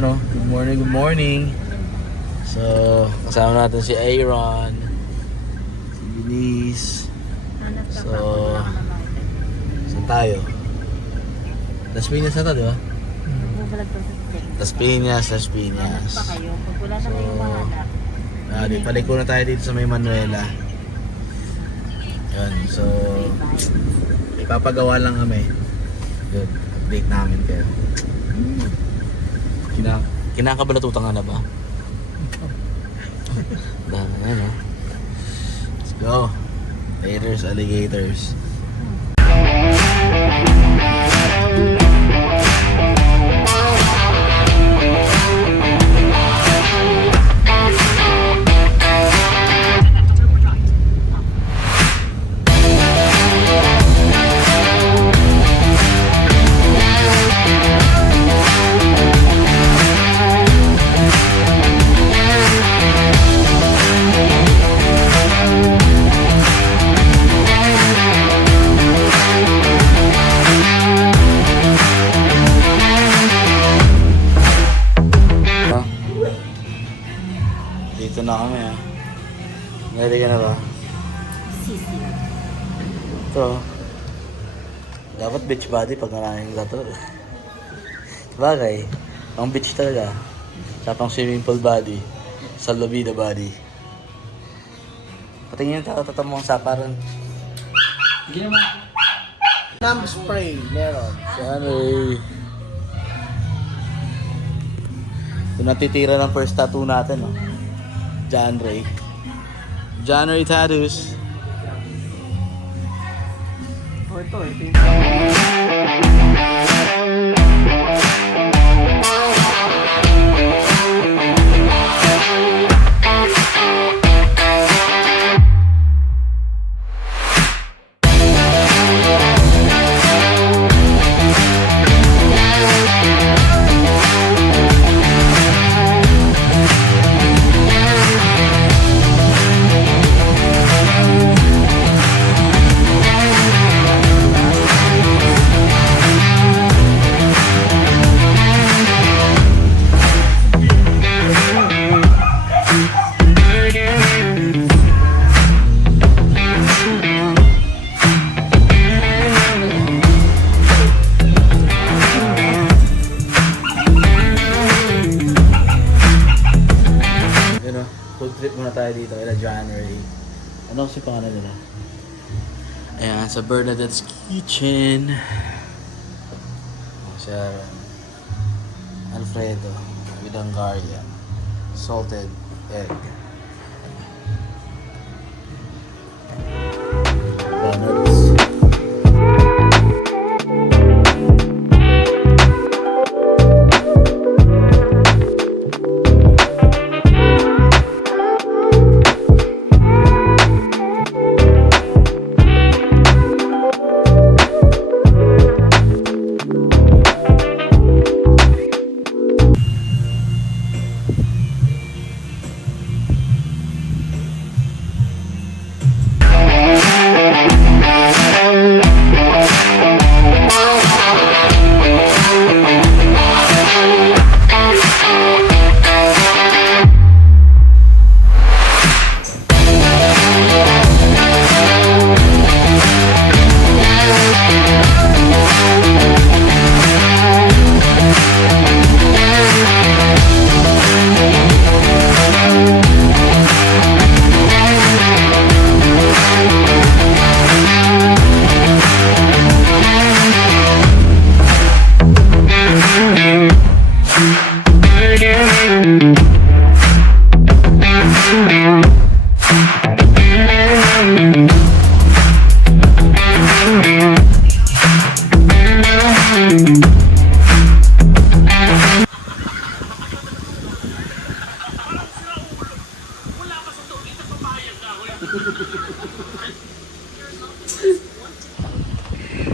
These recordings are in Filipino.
ano, good morning, good morning. So, kasama natin si Aaron, si Eunice. So, saan tayo? Las Piñas na to, di ba? Las Piñas. Hanap pa kayo. Pag wala na kayong mahanap. Paliko na tayo dito sa may Manuela. Yan, so ipapagawa lang kami. Yun, update namin kayo. Kinakabalatutan nga na ba? Dami na, no? Let's go. Laters, alligators. Dito na kami, ha. Ready ka na ba? Sisi. Ito. Dapat beach body pag maraming gato. Sabagay, ang beach talaga. Tapang swimming pool body. Salvavida body. Patingin yung tao, tatamong saparan. Numb spray, meron. Saan eh? Ito natitira ng first tattoo natin, no? John Ray. John Ray Tattoos. Ito. Food trip muna tayo dito ila January. Ano kasi pangalan nila? Ayan, sa Bernadette's Kitchen. Siya Alfredo with Angaria. Salted egg. Donuts.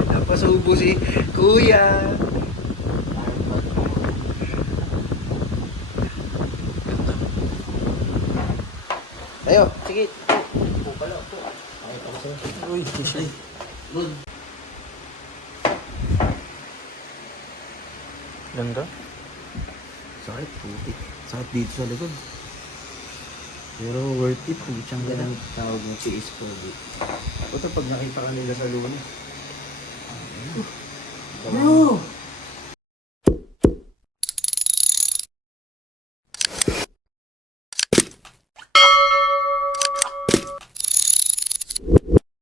Napasubo si Kuya. Ayo, sige. Uy, fishy. Good. Ganda. Sakit, putik. Sakit dito sa likod. Pero worth it, puchang Yan ganun. ang tawag mo, cheese pogi. Ito pag nakita ka nila sa luna. No!